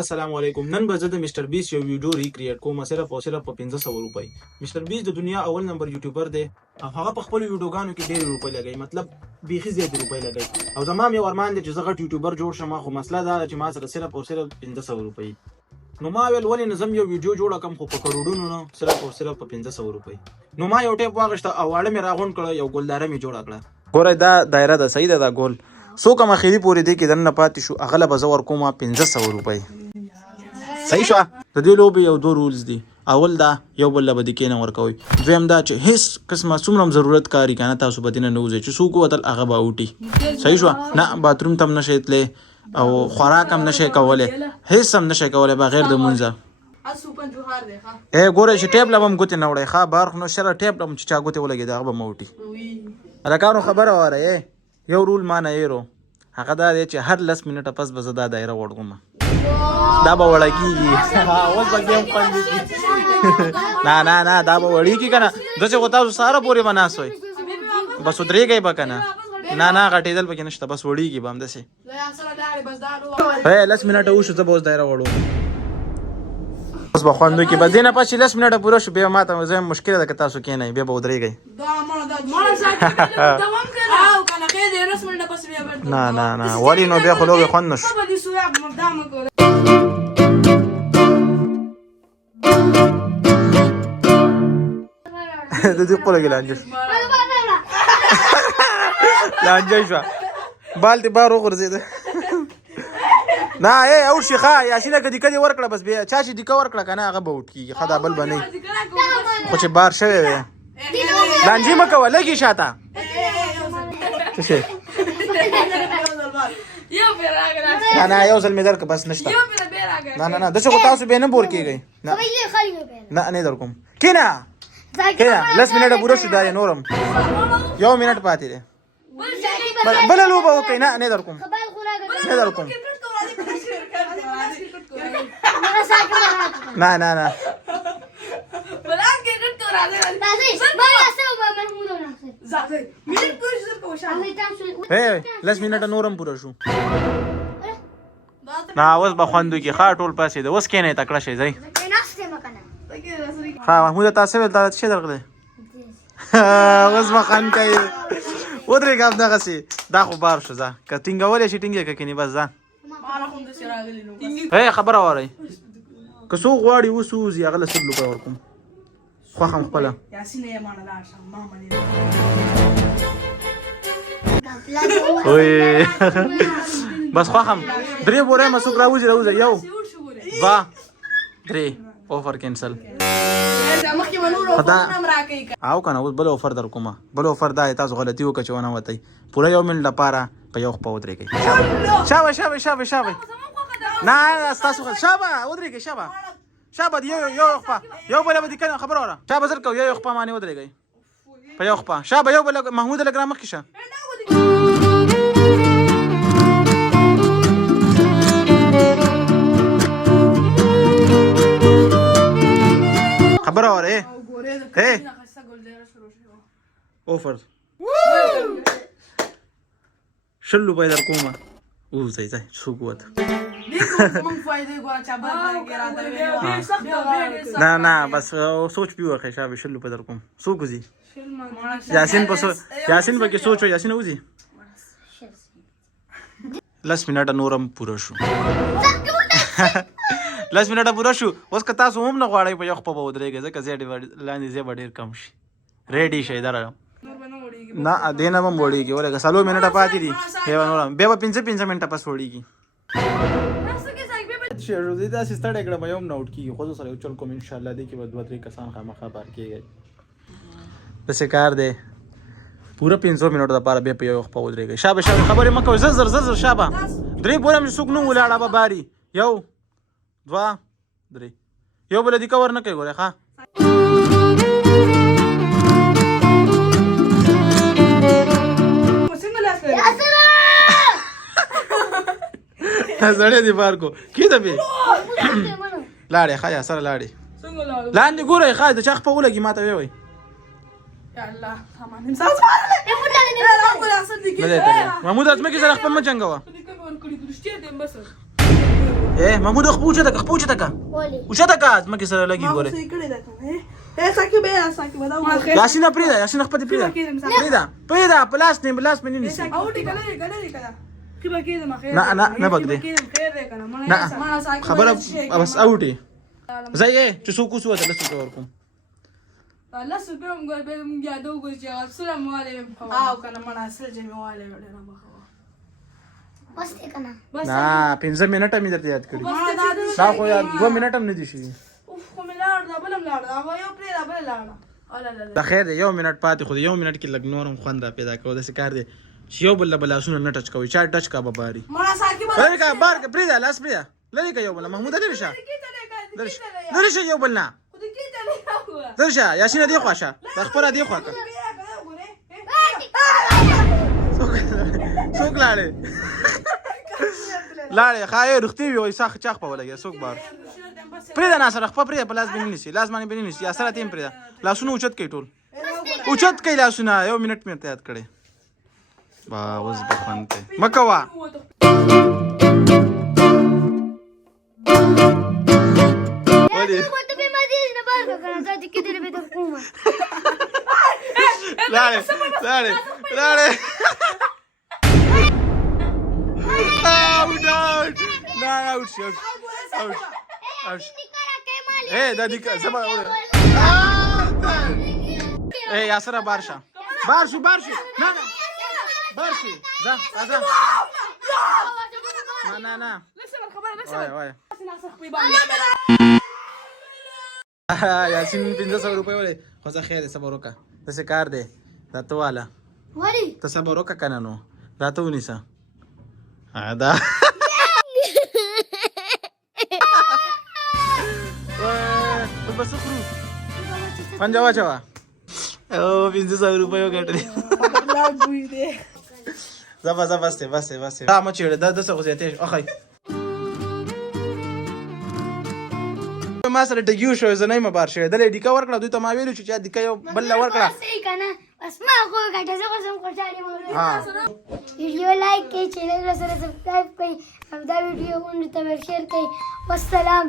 السلام علیکم. نن به زه د مستر بیس یو ویډیو ریکریټ کوم صرف او صرف په 1500 روپۍ. مستر بیس د دنیا اول نمبر یوټیوبر دی او هغه په خپل ویډیوګانو کې ډېر روپۍ لګوي، مطلب بیخي زیات روپۍ لګوي. او زما یو ارمان دی چې زه غټ یوټیوبر جوړ شم، خو مسله دا ده چې ما سره صرف او صرف 1500 روپۍ. نو ما ویل ولې نه زم یو ویډیو جوړ کړم خو په کروڑونو نه، صرف او صرف په 1500 روپۍ. نو ما یو ټیپ واغشته او واړه مې راغونډ کړه، یو ګلداره مې جوړه کړه. ګوره دا دایره ده، صحیح ده دا ګول. څو کوم اخیری پورې دی کې دنه پاتې شو، هغه له به زه ورکوم 1500 روپۍ. صحیح شو. د دې لوبې یو دوه رولز دي. اول دا یو بل له بدی کې نه ورکوي. دویم دا چې هیڅ قسمه څومره ضرورت کاری کنه تاسو به دینه نه وځي چې څوک وتل هغه به اوټي. صحیح شو. نه باتروم تم نشي تللی او خوراک هم نشي کولای، هیڅ هم نشي کولای بغیر د مونځه. سوپن جوهر دی ښا اے ګوره چې ټیپ لبم ګوتې نه وړي ښا بار خو نو شره ټیپ لبم چې چا ګوتې ولګي دا به موټي. الکانو خبره واره یو رول ما نه یېرو، هغه دا دی چې هر 10 منټه پس به زه دا دایره وړم. دا به وړه کېږي اوس به ګیم خوند وکړي. نه دا به وړي کېږي که نه داسې خو تاسو ساره پورې به ناست وئ، بس ودرېږئ به که نه. نه غټېدل پکې نشته، بس وړېږي به همداسې. 10 منټه وشو، زه به اوس دایره وړو. اوس به خوند وکړي. بس دې نه پس چې 10 منټه پوره شو بیا ما ته زه مشکله ده که تاسو کښېنئ بیا به ودرېږئ. نه ولې نو بیا خو لوبې خوند نه شو. د دې خپله کې لانجه شو، لانجه شوه، بال دې بار وغورځېده. نه اوټ شي ښه. یاسینه که دیکه دې ورکړه بس بیا چا چې دیکه ورکړه که نه هغه به اوټ کېږي. ښه دا بل به نه وي خو چې بار شوی وی. لانجې مه کوه، لږ یې شاته. څه شی؟ نه یو ځل مې درکړه بس نشته. نه داسې خو تاسو بیا نه بور کېږئ. نه در کوم. کېنه 10 منټه پوره شو، دا نورم 1 منټ پاتې دی. بله لوبه وکړئ. نه در کوم. نه هی 10 منټه نورم پوره شو. نه اوس به خوند وکړي. ښه ټول پاسې ده، اوس کښېنئ تکړه شئ ځئ. ښه محموده تاسې ویل تا څه شی درغلی؟ اوس به خوند کوي. ودرېږه همدغسې. دا خو بار شو. ځه که ټینګولی شي ټینګې که کینې بس ځه. خبره واورئ، که څوک غواړي اوس ووځي هغه له 100 روپۍ ورکوم، خوښه م خپله. بس خوښه م 3 بورې م څوک راوځي 1 2 3 اوفر کینسل. او که نه اوس بل اوفر در کومه. بل اوفر دا دی تاسو غلطي وکړه چې ونه وتئ پوره 1 منټ لپاره په یو خپه ودرېږئ. شابه نه ستاسو شابه ودرېږئ. شابه یو خپه یو بله به دې کنه خبره وره. شابه زر کوو یو خپه مانې ودرېږئ په یو خپه. شابه یو بله محموده لږ را مخکې شه. خبره وره اوفر 100 روپۍ در کومه. وځئ څوک وته. نه بس سوچ پی وخی. شابه 100 روپۍ در کوم. څوک وځي؟ یاسین پکې سوچ و. یاسین وځي. 10 منټه نورم پوره شو. 10 منټه پوره شو. اوس که تاسو هم نه غواړئ په یو خپه به ودرېږئ ځکه لاندې ځای به ډېر کم شي. ریډي شئ دره. نه دې نه به م وړېږي ولې که 4 منټه پاتې دي بیا به 5 منټه پس وړېږي. زه داسې ستړی کړم یو هم نه اوټ کېږي. خو زه سره یو چل کوم انشاءالله دې کې به 2-3 کسان خامخا بار کېږئ. داسې کار دی پوره 500 منټو دپاره بیا په یو خپه ودرېږئ. شابه خبرې مه کوئ. زر شابه 3 پورې هم چې څوک نه ولاړه به باري 1 2 3 یو بله دیکه ور نه کوي ګورئ. ښه زړې دې بار کو کېده بې لاړې ښه یا سره لاړې لاندې ګورئ. ښه د چا خپه ولګي ما ته ویې وایي. محمود ازمکې سره خپل مه جنګوه. محمود خپوچه تک ولې اوچه تک ځمکې سره لګي ما ګوره څه کړی دا کوم ساکي به ساکي ودا یاسین پریدا یاسین خپل پریدا پلاس نه پلاس منی نسی او ټیکله خبر کېده ما خیر نه بګ دې خیر دې کنه نه ساکي خبره بس اوټي زای چې سو کو سو ته لسو ورکوم الله سپم ګور به مونږ یادو ګور چې السلام علیکم او کنه منا سره جمعواله وړه نه بخوا بس ته کنه بس نه 15 منټه مې درته یاد کړی دا خو یار 2 منټه هم نه دي شي اوف کوم لاړ دا بلم لاړ دا یو پرې دا بل لاړ الا دا خیر دی 1 منټ پاتې خو 1 منټ کې لګ نورم خوند را پیدا کوو د سکار دی چې یو بل بلاسونه نه ټچ کوي چا ټچ کا بباري منا ساکي لری کا بار پریدا لاس پریدا لری کا یو بل محمود لری شه لری شه یو بل نه لری شه یاسین دی خواشه د خبره دی خواکه څوک لاړې لاړې خای رختي وي ساخ چاخ په ولګي څوک بار پریدا ناصر خپل پریدا پلاس بنی نسی لاس باندې بنی نسی یا سره تیم پریدا لاسونه اوچت کوي ټول اوچت کوي لاسونه 1 منټ مې یاد کړي با وز بخنته مکوا ولي ته به مدیر نه بار کنه ځکه کې دې به ته کومه لاړې اوت شوت دا دي زما یاسر بارشا بارشو نه بارشو ځه نه وای یاسین 500 روپۍ ولې خو ځه خیر صبر وکړه داسې کار دی دا ته واله ولی ته صبر وکړه کنه نو دا ته ونیسه دا بس خرو پنجا واچوا او 500 روپۍ وګټلې لا ګوي دې زبا بس دا ما چیرې دا 10 غزيته اخی ما سره ټګیو شو زنه ما بار شه د لیډیکا ورکړه دوی ته ما ویلو چې د یو بل ورکړه صحیح کنه بس ما خو غټه زه کوم خوشاله مو ها ویډیو لایک کړئ چینل سره سبسکرایب کړئ او دا ویډیو اون ته شیر کړئ والسلام